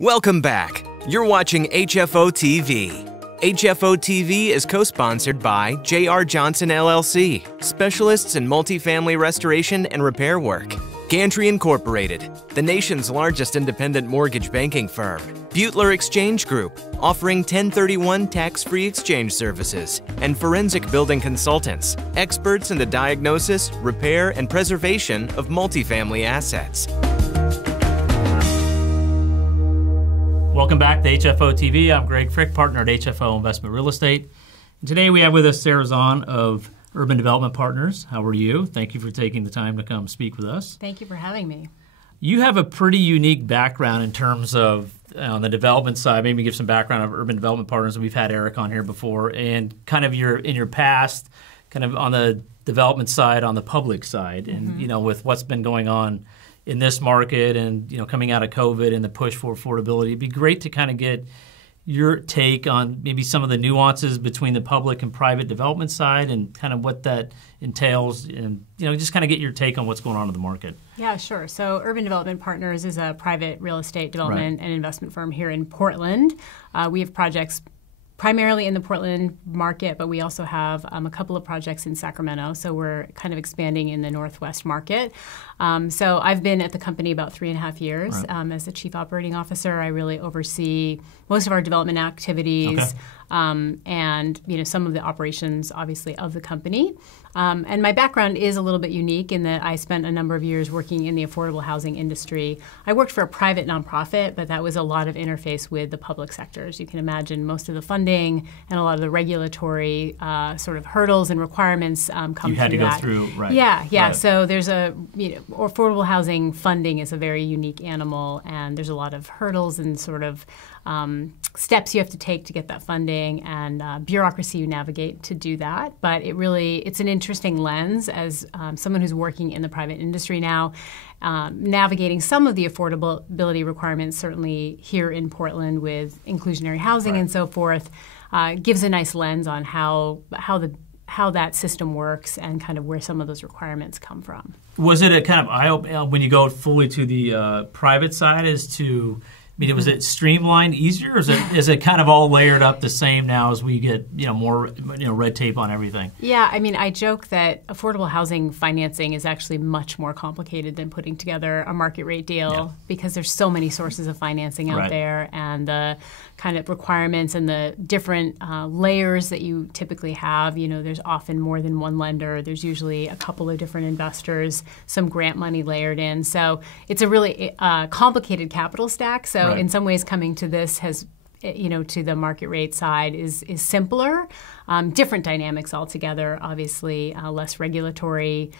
Welcome back. You're watching HFO-TV. HFO-TV is co-sponsored by J.R. Johnson LLC, specialists in multifamily restoration and repair work. Gantry Incorporated, the nation's largest independent mortgage banking firm. Butler Exchange Group, offering 1031 tax-free exchange services. And Forensic Building Consultants, experts in the diagnosis, repair, and preservation of multifamily assets. Welcome back to HFO-TV. I'm Greg Frick, partner at HFO Investment Real Estate. And today we have with us Sarah Zahn of Urban Development Partners. How are you? Thank you for taking the time to come speak with us. Thank you for having me. You have a pretty unique background in terms of on the development side. Maybe give some background of Urban Development Partners. We've had Eric on here before, and kind of in your past, kind of on the development side, on the public side, and with what's been going on in this market, and coming out of COVID and the push for affordability, it'd be great to kind of get your take on maybe some of the nuances between the public and private development side and kind of what that entails, and just kind of get your take on what's going on in the market. Yeah, sure. So Urban Development Partners is a private real estate development and investment firm here in Portland. We have projects primarily in the Portland market, but we also have a couple of projects in Sacramento, so we're kind of expanding in the Northwest market. So I've been at the company about 3.5 years. Right. As the Chief Operating Officer, I really oversee most of our development activities, and some of the operations, obviously, of the company. And my background is a little bit unique in that I spent a number of years working in the affordable housing industry. I worked for a private nonprofit, but that was a lot of interface with the public sector. As you can imagine, most of the funding and a lot of the regulatory sort of hurdles and requirements come through that. You had to go through, right? Yeah. Right. So there's affordable housing funding is a very unique animal, and there's a lot of hurdles and sort of steps you have to take to get that funding, and bureaucracy you navigate to do that. But it's an interesting lens as someone who's working in the private industry now, navigating some of the affordability requirements, certainly here in Portland with inclusionary housing and so forth, gives a nice lens on how that system works and kind of where some of those requirements come from. Was it a kind of eye-opener when you go fully to the private side was it streamlined, easier, or is it kind of all layered up the same now as we get more red tape on everything? Yeah, I joke that affordable housing financing is actually much more complicated than putting together a market rate deal because there's so many sources of financing out there, and the kind of requirements and the different layers that you typically have. There's often more than one lender. There's usually a couple of different investors, some grant money layered in. So it's a really complicated capital stack. So in some ways, coming to this has, to the market rate side is simpler. Different dynamics altogether, obviously, less regulatory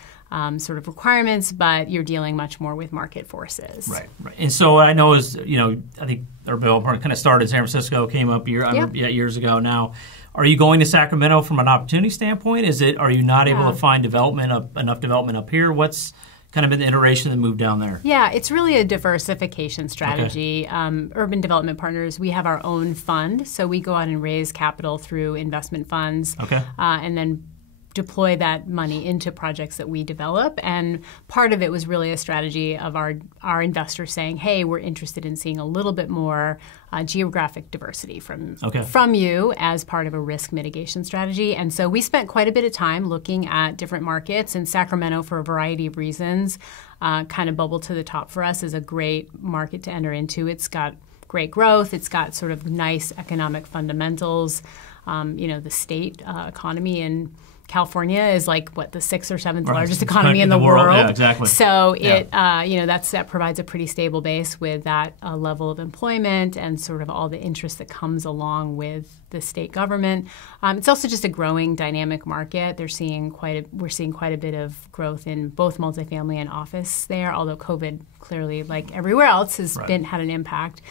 sort of requirements, but you're dealing much more with market forces. Right. And so I know I think our development kind of started in San Francisco, came up years ago now. Are you going to Sacramento from an opportunity standpoint? Are you not able to find enough development up here? What's kind of an iteration that moved down there? Yeah, it's really a diversification strategy. Urban Development Partners, we have our own fund, so we go out and raise capital through investment funds, and then deploy that money into projects that we develop. And part of it was really a strategy of our investors saying, hey, we're interested in seeing a little bit more geographic diversity from you as part of a risk mitigation strategy. And so we spent quite a bit of time looking at different markets, and Sacramento, for a variety of reasons, kind of bubbled to the top for us as a great market to enter into. It's got great growth. It's got sort of nice economic fundamentals. The state economy in California is like the 6th or 7th largest economy in the world. Yeah, exactly. So that provides a pretty stable base with that level of employment and sort of all the interest that comes along with the state government. It's also just a growing dynamic market. We're seeing quite a bit of growth in both multifamily and office there, although COVID clearly, like everywhere else, has had an impact.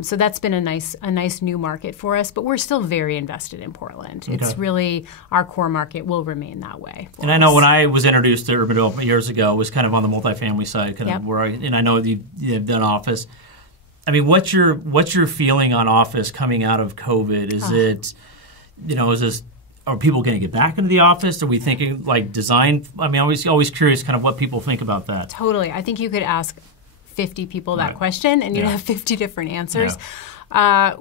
So that's been a nice new market for us, but we're still very invested in Portland. It's really our core market, will remain that way. And I know when I was introduced to urban development years ago, it was kind of on the multifamily side, kind of and I know you've done office. What's your feeling on office coming out of COVID? Are people going to get back into the office? Are we thinking like design? I'm always curious kind of what people think about that. Totally. I think you could ask 50 people that question, and you'd have 50 different answers. Yeah.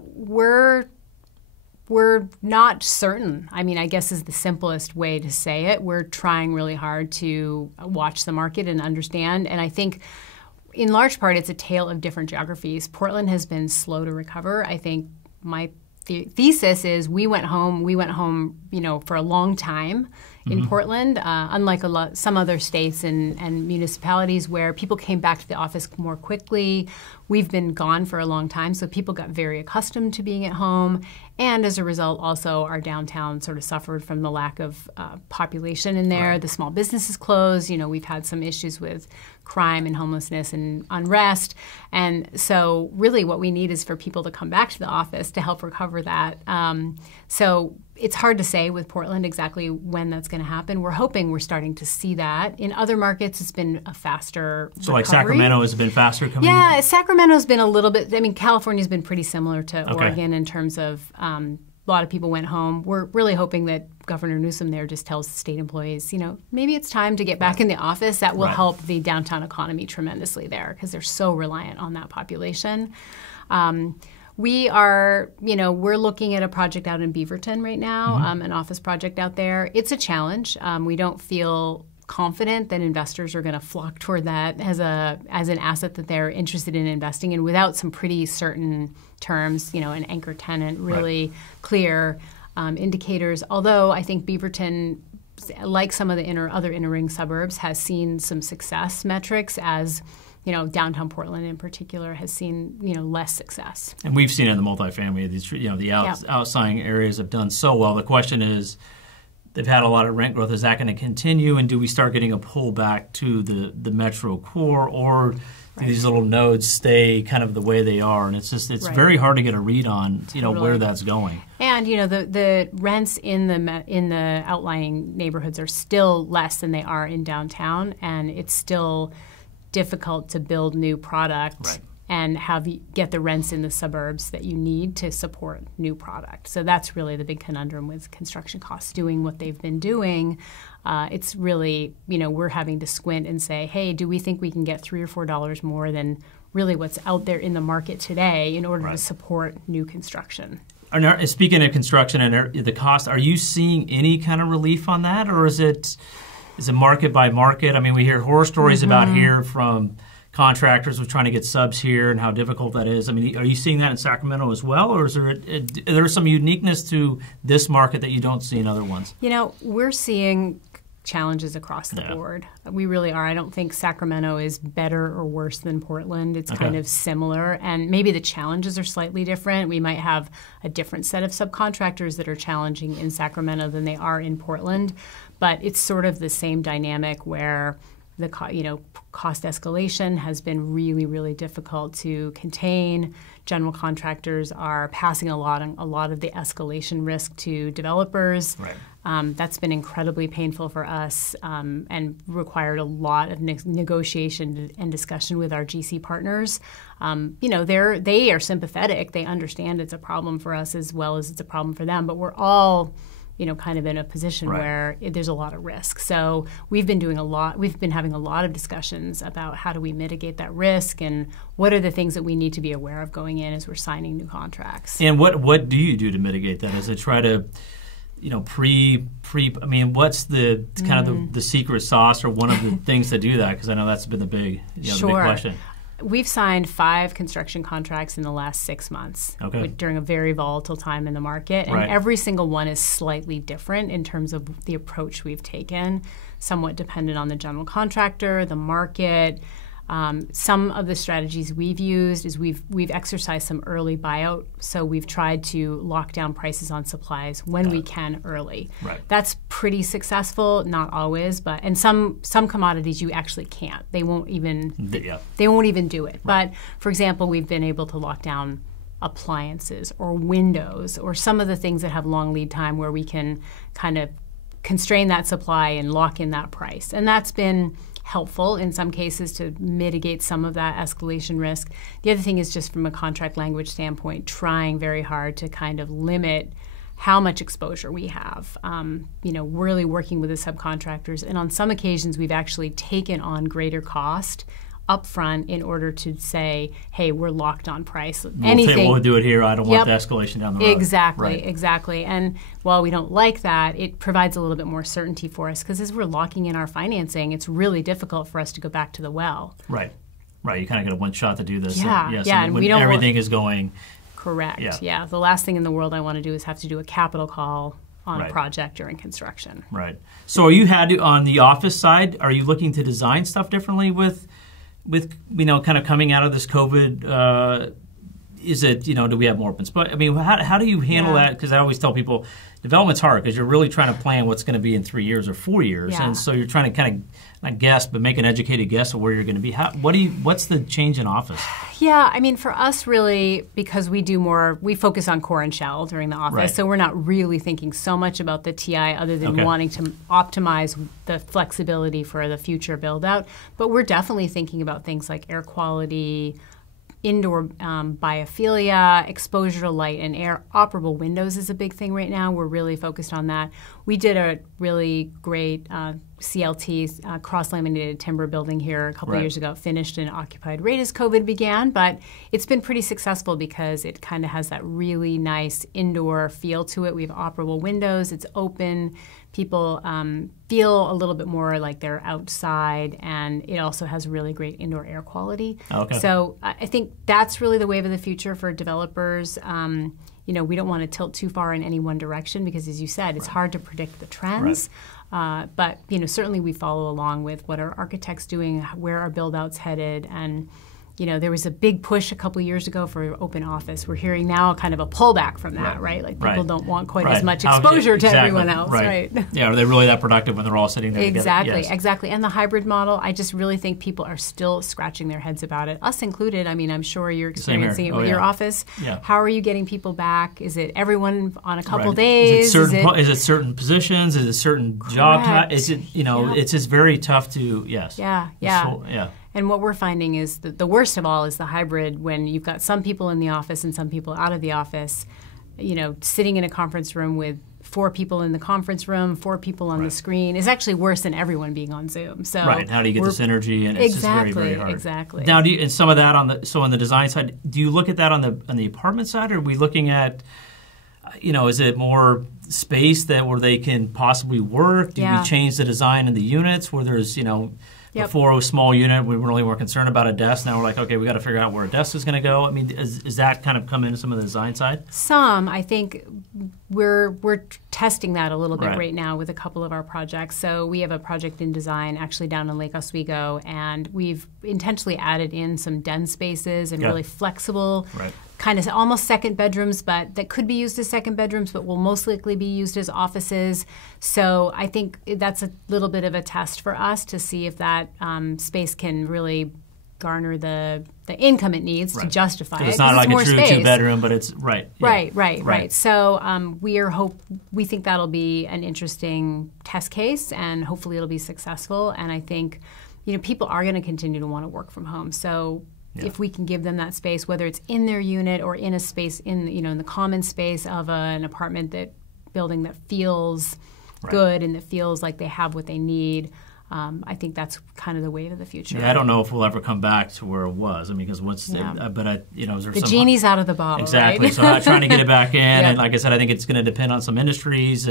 We're not certain. I mean, I guess is the simplest way to say it. We're trying really hard to watch the market and understand. And I think in large part, it's a tale of different geographies. Portland has been slow to recover. I think my thesis is we went home, for a long time in Portland, unlike some other states and municipalities where people came back to the office more quickly. We've been gone for a long time, so people got very accustomed to being at home. And as a result, also, our downtown sort of suffered from the lack of population in there. Right. The small businesses closed. We've had some issues with crime and homelessness and unrest. And so really what we need is for people to come back to the office to help recover that. So it's hard to say with Portland exactly when that's going to happen. We're hoping we're starting to see that. In other markets, it's been a faster recovery. Like Sacramento has been faster coming? Yeah, Sacramento's been a little bit, California's been pretty similar to Oregon in terms of a lot of people went home. We're really hoping that Governor Newsom there just tells state employees, maybe it's time to get back in the office. That will help the downtown economy tremendously there because they're so reliant on that population. We are, we're looking at a project out in Beaverton right now, an office project out there. It's a challenge. We don't feel confident that investors are going to flock toward that as an asset that they're interested in investing in without some pretty certain terms, an anchor tenant, really clear indicators. Although I think Beaverton, like some of the other inner ring suburbs, has seen some success metrics as downtown Portland in particular has seen, less success. And we've seen it in the multifamily. The outlying areas have done so well. The question is, they've had a lot of rent growth. Is that going to continue? And do we start getting a pullback to the metro core, or do these little nodes stay kind of the way they are? And it's very hard to get a read on, where that's going. And the rents in the outlying neighborhoods are still less than they are in downtown, and it's still difficult to build new product and get the rents in the suburbs that you need to support new product. So that's really the big conundrum with construction costs doing what they've been doing. It's really, we're having to squint and say, hey, do we think we can get $3 or $4 more than really what's out there in the market today in order to support new construction? Speaking of construction and the cost, are you seeing any kind of relief on that, or is it market by market? I mean, we hear horror stories about here from contractors with trying to get subs here and how difficult that is. I mean, are you seeing that in Sacramento as well, or is there some uniqueness to this market that you don't see in other ones? We're seeing challenges across the board. We really are. I don't think Sacramento is better or worse than Portland. It's kind of similar, and maybe the challenges are slightly different. We might have a different set of subcontractors that are challenging in Sacramento than they are in Portland, but it's sort of the same dynamic where the cost escalation has been really, really difficult to contain. General contractors are passing a lot of the escalation risk to developers. That's been incredibly painful for us and required a lot of negotiation and discussion with our GC partners. They are sympathetic. They understand it's a problem for us as well as it's a problem for them, but we're all kind of in a position where there's a lot of risk. So we've been having a lot of discussions about how do we mitigate that risk and what are the things that we need to be aware of going in as we're signing new contracts. And what do you do to mitigate that? Is it try to, I mean, what's the kind of the secret sauce or one of the things to do that? Because I know that's been the big, the big question. We've signed 5 construction contracts in the last 6 months during a very volatile time in the market. And every single one is slightly different in terms of the approach we've taken, somewhat dependent on the general contractor, the market. Some of the strategies we've used is we've exercised some early buyout. So we've tried to lock down prices on supplies when we can early. That's pretty successful, not always, and some commodities you actually can't. They won't even do it. But for example, we've been able to lock down appliances or windows or some of the things that have long lead time where we can kind of constrain that supply and lock in that price. And that's been helpful in some cases to mitigate some of that escalation risk. The other thing is just from a contract language standpoint, trying very hard to kind of limit how much exposure we have. Really working with the subcontractors. And on some occasions, we've actually taken on greater cost upfront in order to say, hey, we're locked on price. Anything. We'll do it here. I don't want the escalation down the road. Exactly, exactly. And while we don't like that, it provides a little bit more certainty for us, because as we're locking in our financing, it's really difficult for us to go back to the well. Right. You kind of get a one shot to do this. And when everything is going. Correct. Yeah. The last thing in the world I want to do is have to do a capital call on a project during construction. Right. So are you on the office side, are you looking to design stuff differently with kind of coming out of this COVID? Is it, do we have more open space? I mean, how do you handle that? Because I always tell people development's hard because you're really trying to plan what's going to be in 3 years or 4 years. And so you're trying to kind of not guess, but make an educated guess of where you're going to be. What's the change in office? Yeah, I mean, for us, really, because we focus on core and shell during the office, so we're not really thinking so much about the TI other than wanting to optimize the flexibility for the future build out. But we're definitely thinking about things like air quality, indoor biophilia, exposure to light and air. Operable windows is a big thing right now. We're really focused on that. We did a really great CLT, cross-laminated timber building here a couple of years ago. It finished and occupied right as COVID began, but it's been pretty successful because it kind of has that really nice indoor feel to it. We have operable windows. It's open. People feel a little bit more like they're outside, and it also has really great indoor air quality. So I think that's really the wave of the future for developers. We don't want to tilt too far in any one direction because, as you said, it's hard to predict the trends. But certainly we follow along with what our architects doing, where our build-out's headed, and there was a big push a couple of years ago for open office. We're hearing now kind of a pullback from that, right? Like people don't want quite as much exposure to everyone else, right? Yeah, are they really that productive when they're all sitting there together? Exactly. And the hybrid model, I just really think people are still scratching their heads about it, us included. I mean, I'm sure you're experiencing it with your office. How are you getting people back? Is it everyone on a couple days? Is it certain positions? Is it certain job? Is it, it's just very tough to, And what we're finding is that the worst of all is the hybrid, when you've got some people in the office and some people out of the office, sitting in a conference room with 4 people in the conference room, 4 people on the screen is actually worse than everyone being on Zoom. So how do you get the synergy? And it's just very, very hard. Exactly. Now, and some of that on the design side, do you look at that on the apartment side, or are we looking at, is it more space where they can possibly work? Do we change the design in the units where there's, before, a small unit, we really weren't concerned about a desk. Now we're like, okay, we got to figure out where a desk is going to go. I mean, is that kind of come into some of the design side? Some. I think we're testing that a little bit right now with a couple of our projects. So we have a project in design actually down in Lake Oswego, and we've intentionally added in some den spaces and really flexible, kind of almost second bedrooms, but that could be used as second bedrooms, but will most likely be used as offices. So I think that's a little bit of a test for us to see if that space can really garner the income it needs to justify it. It's not like a true 2-bedroom, but it's right. So we think that'll be an interesting test case, and hopefully it'll be successful. And I think people are going to continue to want to work from home. So if we can give them that space, whether it's in their unit or in a space in the common space of an apartment building that feels good and that feels like they have what they need. I think that's kind of the wave of the future. Yeah, I don't know if we'll ever come back to where it was. I mean, because is there the genie's out of the bottle. Exactly. Right? So I'm trying to get it back in, and like I said, I think it's going to depend on some industries,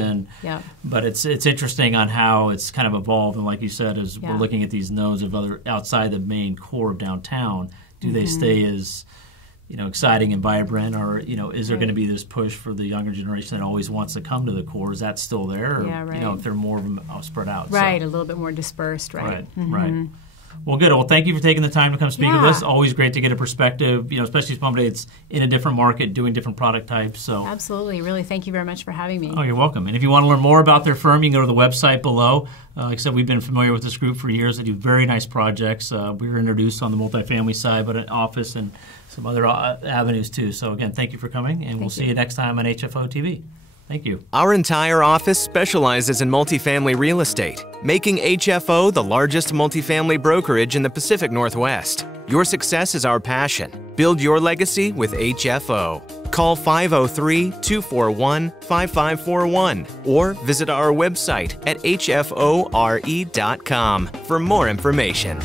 but it's interesting on how it's kind of evolved. And like you said, as we're looking at these nodes of other outside the main core of downtown, do they stay as exciting and vibrant, or is there going to be this push for the younger generation that always wants to come to the core? Is that still there? Or, if they're more of them spread out, a little bit more dispersed, right? Right. Well, good. Well, thank you for taking the time to come speak with us. Always great to get a perspective, especially somebody that's in a different market doing different product types. So absolutely, really, thank you very much for having me. Oh, you're welcome. And if you want to learn more about their firm, you can go to the website below. Like I said, we've been familiar with this group for years. They do very nice projects. We were introduced on the multifamily side, but an office and some other avenues too. So again, thank you for coming, and we'll see you next time on HFO-TV. Thank you. Our entire office specializes in multifamily real estate, making HFO the largest multifamily brokerage in the Pacific Northwest. Your success is our passion. Build your legacy with HFO. Call 503-241-5541 or visit our website at hfore.com for more information.